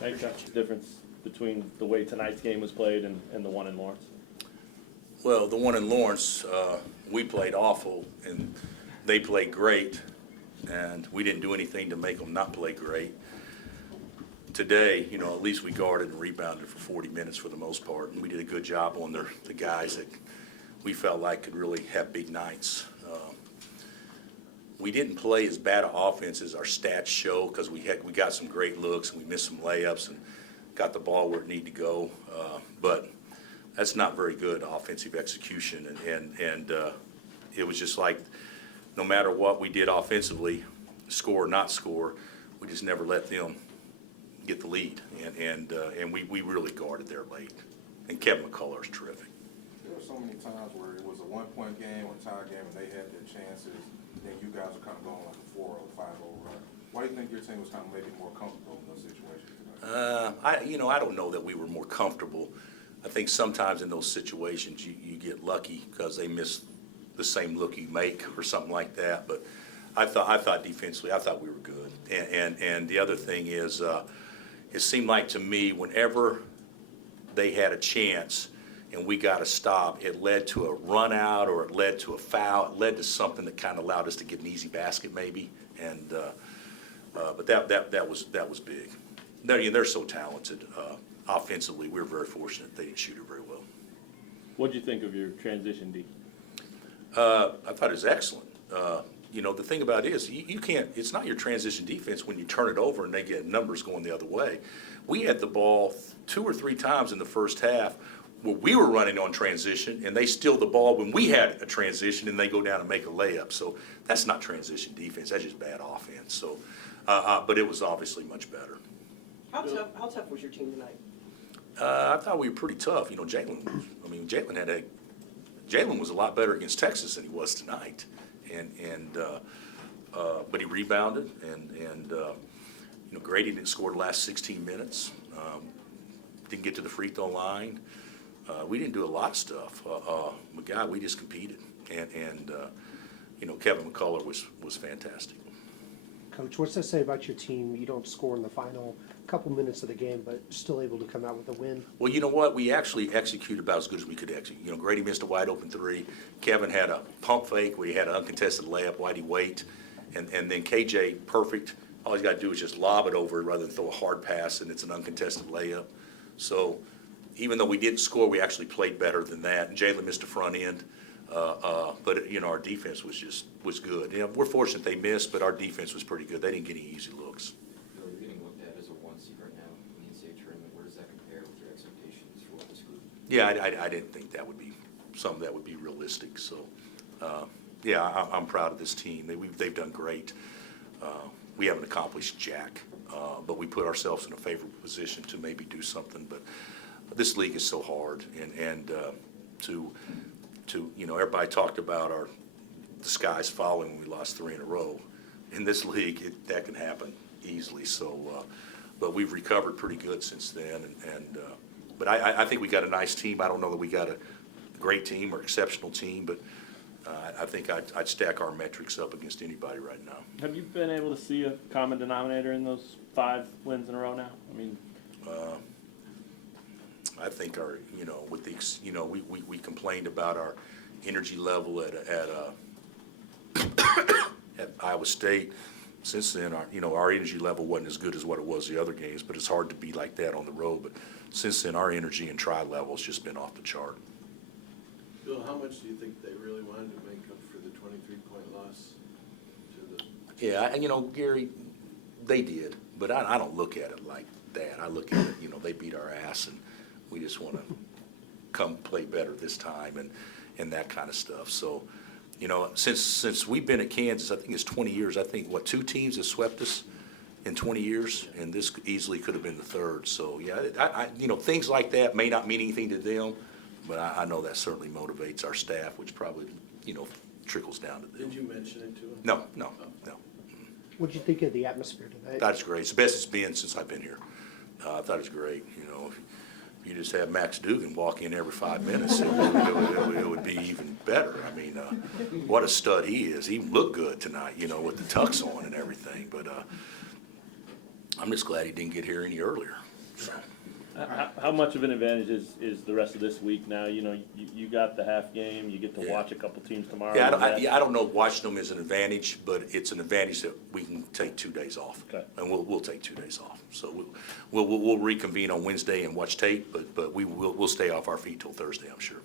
Hey, Coach, difference between the way tonight's game was played and the one in Lawrence? Well, the one in Lawrence, we played awful, and they played great, and we didn't do anything to make them not play great. Today, at least we guarded and rebounded for 40 minutes for the most part, and we did a good job on the guys that we felt like could really have big nights. We didn't play as bad an offense as our stats show because we got some great looks and we missed some layups and got the ball where it needed to go. But that's not very good offensive execution, and it was just like no matter what we did offensively, score or not score, we just never let them get the lead, and we really guarded there late. And Kevin McCullough's terrific. There were so many times where it was a one-point game or a tie game, and they had their chances. Then you guys were kind of going like a 4-0, 5-0 run. Why do you think your team was kind of maybe more comfortable in those situations tonight? I don't know that we were more comfortable. I think sometimes in those situations you get lucky because they miss the same look you make or something like that. But I thought defensively, I thought we were good. And the other thing is, it seemed like to me whenever they had a chance and we got a stop, it led to a run out or it led to a foul. It led to something that kind of allowed us to get an easy basket maybe. And but that was big. They're so talented. Offensively, we were very fortunate they didn't shoot it very well. What did you think of your transition D? I thought it was excellent. The thing about it is you can't, it's not your transition defense when you turn it over and they get numbers going the other way. We had the ball 2 or 3 times in the first half where we were running on transition and they steal the ball when we had a transition and they go down and make a layup. So that's not transition defense, that's just bad offense. So, but it was obviously much better. How tough was your team tonight? I thought we were pretty tough. Jalen was a lot better against Texas than he was tonight. But he rebounded, and Grady didn't score the last 16 minutes. Didn't get to the free throw line. We didn't do a lot of stuff. But God, we just competed, and Kevin McCullough was fantastic. Coach, what's that say about your team? You don't score in the final couple minutes of the game, but still able to come out with a win. Well, you know what? We actually executed about as good as we could execute. Grady missed a wide open 3. Kevin had a pump fake where he had an uncontested layup. Why'd he wait? And then KJ, perfect. All he's got to do is just lob it over rather than throw a hard pass, and it's an uncontested layup. So even though we didn't score, we actually played better than that. And Jalen missed the front end. But our defense was good. We're fortunate they missed, but our defense was pretty good. They didn't get any easy looks. You're getting looked at as a 1 seed right now in the NCAA tournament. Where does that compare with your expectations for this group? Yeah, I didn't think that would be something that would be realistic. So, I'm proud of this team. They've done great. We haven't accomplished jack, but we put ourselves in a favorable position to maybe do something. But this league is so hard, and everybody talked about the skies falling when we lost 3 in a row. In this league, that can happen easily. So, but we've recovered pretty good since then. But I think we got a nice team. I don't know that we got a great team or exceptional team, but I think I'd stack our metrics up against anybody right now. Have you been able to see a common denominator in those 5 wins in a row now? I think we complained about our energy level at Iowa State. Since then, our energy level wasn't as good as what it was the other games, but it's hard to be like that on the road. But since then, our energy and try level has just been off the chart. Bill, how much do you think they really wanted to make up for the 23-point loss to the? Yeah, Gary, they did, but I don't look at it like that. I look at it, they beat our ass, and we just want to come play better this time and that kind of stuff. So, since we've been at Kansas, I think it's 20 years. I think 2 teams have swept us in 20 years, and this easily could have been the 3rd. So yeah, things like that may not mean anything to them, but I know that certainly motivates our staff, which probably trickles down to them. Did you mention it to them? No. What did you think of the atmosphere tonight? That's great. It's the best it's been since I've been here. I thought it was great. You just have Max Dugan walk in every 5 minutes, it would be even better. What a stud he is. He looked good tonight, with the tux on and everything. But I'm just glad he didn't get here any earlier. So, How much of an advantage is the rest of this week now? You know, you got the half game, you get to Yeah. watch a couple teams tomorrow. yeah, and that- I don't know if watching them is an advantage, but it's an advantage that we can take 2 days off. Okay. And we'll take 2 days off. So we'll reconvene on Wednesday and watch tape, but we'll stay off our feet till Thursday, I'm sure.